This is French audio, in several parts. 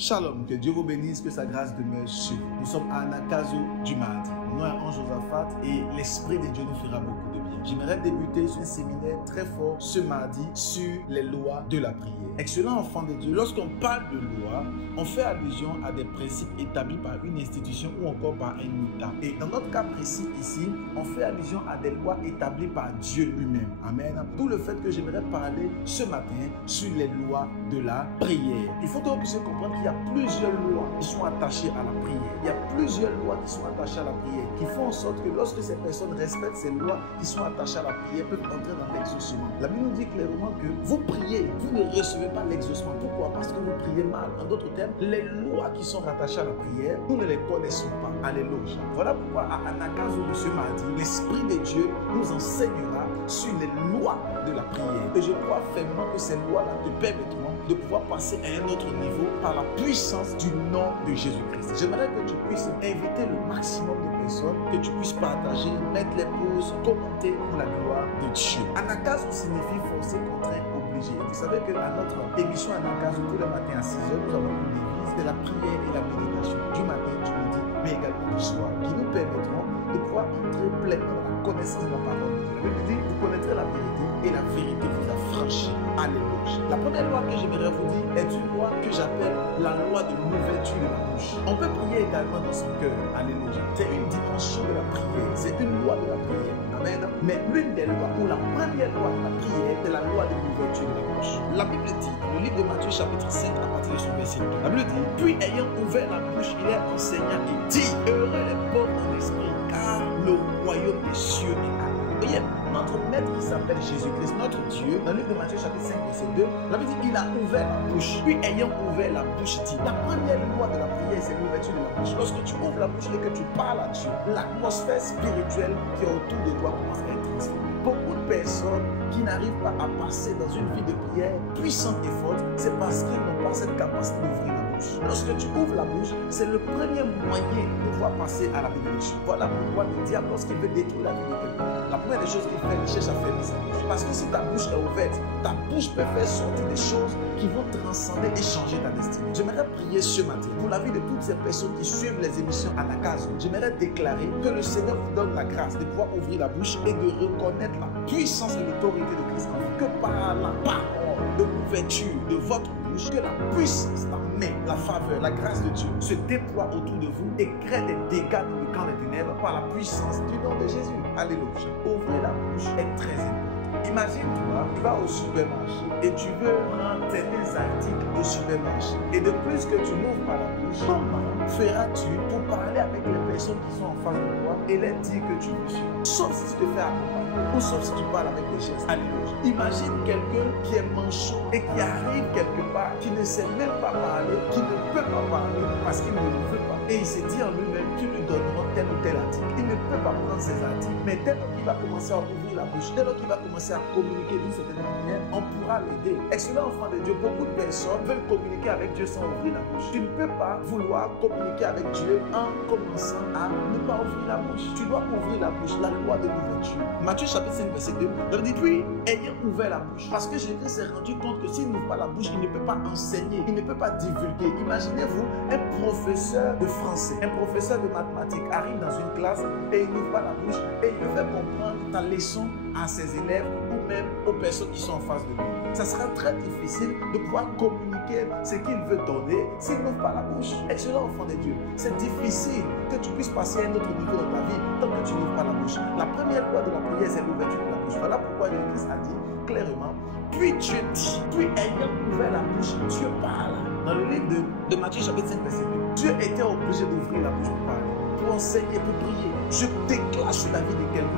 Shalom, que Dieu vous bénisse, que sa grâce demeure sur vous. Nous sommes à Anagkazo du mardi. Mon nom est Ange-Josaphat et l'Esprit de Dieu nous fera beaucoup de bien. J'aimerais débuter sur un séminaire très fort ce mardi sur les lois de la prière. Excellent enfant de Dieu, lorsqu'on parle de loi, on fait allusion à des principes établis par une institution ou encore par un État. Et dans notre cas précis ici, on fait allusion à des lois établies par Dieu lui-même. Amen. D'où le fait que j'aimerais parler ce matin sur les lois de la prière. Il faut que vous puissiez comprendre qu'il y a plusieurs lois qui sont attachées à la prière. Il y a plusieurs lois qui sont attachées à la prière, qui font en sorte que lorsque ces personnes respectent ces lois qui sont attachées à la prière, peuvent entrer dans l'exaucement. La Bible nous dit clairement que vous priez, vous ne recevez pas l'exaucement. Pourquoi? Parce que vous priez mal. En d'autres termes, les lois qui sont rattachées à la prière, nous ne les connaissons pas. Alléluia. Voilà pourquoi à Anagkazo de ce mardi, l'Esprit de Dieu nous enseignera sur les lois de la prière. Et je crois fermement que ces lois-là te permettront de pouvoir passer à un autre niveau par la puissance du nom de Jésus-Christ. J'aimerais que tu puisses inviter le maximum de personnes, que tu puisses partager, mettre les pauses, commenter pour la gloire de Dieu. Anagkazo signifie forcer, contraint, obligé. Vous savez que à notre émission Anagkazo tous les matins à 6 h, nous avons une devise de la prière et la méditation du matin, du midi, mais également du soir, qui nous permettront de pouvoir entrer pleinement dans la connaissance de la parole de Dieu. La Bible dit, vous connaîtrez la vérité et la vérité vous affranchit. Alléluia. La première loi que j'aimerais vous dire est une loi que j'appelle la loi de l'ouverture de la bouche. On peut prier également dans son cœur. Alléluia. C'est une dimension de la prière. C'est une loi de la prière. Amen. Mais l'une des lois, ou la première loi de la prière, c'est la loi de l'ouverture de la bouche. La Bible dit, le livre de Matthieu chapitre 5 à partir de son verset 2. La Bible dit, puis ayant ouvert la bouche, il est enseignant et dit, heureux les pauvres en esprit, car le royaume des cieux est à eux. Voyez, notre maître qui s'appelle Jésus-Christ, notre Dieu, dans le livre de Matthieu chapitre 5 verset 2, la Bible dit, il a ouvert la bouche. Puis ayant ouvert la bouche, dit, la première loi de la prière, c'est l'ouverture de la bouche. Lorsque tu ouvres la bouche et que tu parles à Dieu, l'atmosphère spirituelle qui est autour de toi commence à être transformée. Beaucoup de personnes qui n'arrivent pas à passer dans une vie de prière puissante et forte, c'est parce qu'ils n'ont pas cette capacité d'ouvrir la bouche. Lorsque tu ouvres la bouche, c'est le premier moyen de pouvoir passer à la bénédiction. Voilà pourquoi le diable, lorsqu'il veut détruire la vie de quelqu'un, la première des choses qu'il fait, il cherche à fermer sa bouche. Parce que si ta bouche est ouverte, ta bouche peut faire sortir des choses qui vont transcender et changer ta destinée. J'aimerais prier ce matin pour la vie de toutes ces personnes qui suivent les émissions Anagkazo. J'aimerais déclarer que le Seigneur vous donne la grâce de pouvoir ouvrir la bouche et de reconnaître la puissance et l'autorité de Christ en vous. Que par la parole de l'ouverture de votre bouche, que la puissance, la main, la faveur, la grâce de Dieu se déploie autour de vous et crée des dégâts dans le camp des ténèbres par la puissance du nom de Jésus. Alléluia. Ouvrir la bouche est très important. Imagine-toi, tu vas au supermarché et tu veux prendre certains articles au supermarché. Et de plus que tu n'ouvres pas la bouche, comment feras-tu pour parler avec les personnes qui sont en face de toi et leur dire que tu veux suivre? Sauf si tu te fais accompagner ou sauf si tu parles avec des gestes. Alléluia. Imagine quelqu'un qui est manchot et qui arrive quelque part, qui ne sait même pas parler, qui ne peut pas parler parce qu'il ne le veut pas. Et il se dit en lui-même, tu lui donneras tel ou tel article. Il ne peut pas prendre ces articles. Mais dès lors qu'il va commencer à ouvrir la bouche, dès lors qu'il va commencer à communiquer d'une certaine manière, on pourra l'aider. Excellent enfant de Dieu, beaucoup de personnes veulent communiquer avec Dieu sans ouvrir la bouche. Tu ne peux pas vouloir communiquer avec Dieu en commençant à ne pas ouvrir la bouche. Tu dois ouvrir la bouche, la loi de l'ouverture. Matthieu chapitre 5 verset 2, il dit, puis ayant ouvert la bouche. Parce que Jésus s'est rendu compte que s'il n'ouvre pas la bouche, il ne peut pas enseigner, il ne peut pas divulguer. Imaginez-vous un professeur de français, un professeur de mathématiques arrive dans une classe et il n'ouvre pas la bouche et il veut faire comprendre ta leçon à ses élèves ou même aux personnes qui sont en face de lui. Ça sera très difficile de pouvoir communiquer ce qu'il veut donner s'il n'ouvre pas la bouche. Excellent enfant de Dieu, c'est difficile que tu puisses passer à un autre niveau dans ta vie tant que tu n'ouvres pas la bouche. La première loi de la prière, c'est l'ouverture de la bouche. Voilà pourquoi Jésus a dit clairement, puis Dieu dit, puis ayant ouvert la bouche, Dieu parle. Dans le livre de Matthieu chapitre 5 verset 2, Dieu était obligé d'ouvrir la bouche pour parler, pour enseigner, pour prier. Je déclare sur la vie de quelqu'un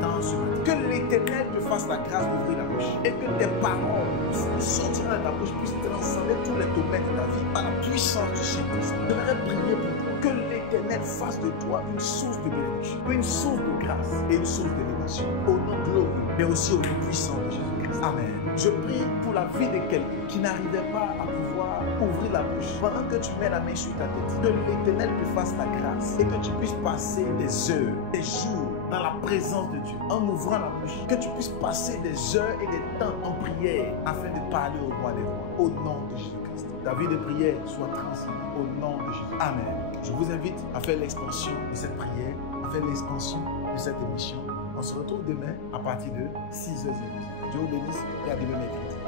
dans ce matin que l'Éternel te fasse la grâce d'ouvrir la bouche et que tes paroles qui sortiront de ta bouche puissent transcender tous les domaines de ta vie par la puissance du Saint-Esprit. Je voudrais prier pour toi que l'Éternel fasse de toi une source de bénédiction, une source de grâce et une source d'élévation au nom glorieux, mais aussi au nom puissant de Jésus-Christ. Amen. Je prie pour la vie de quelqu'un qui n'arrivait pas à pouvoir ouvrir la bouche pendant que tu mets la main sur ta tête. Que l'Éternel te fasse la grâce et que tu puisses passer des heures, des jours dans la présence de Dieu en ouvrant la bouche. Que tu puisses passer des heures et des temps en prière afin de parler au roi des rois au nom de Jésus-Christ. ta vie de prière soit transformée au nom de Jésus. Amen. Je vous invite à faire l'expansion de cette prière, à faire l'expansion de cette émission. On se retrouve demain à partir de 6h00. Dieu vous bénisse et à demain mercredi.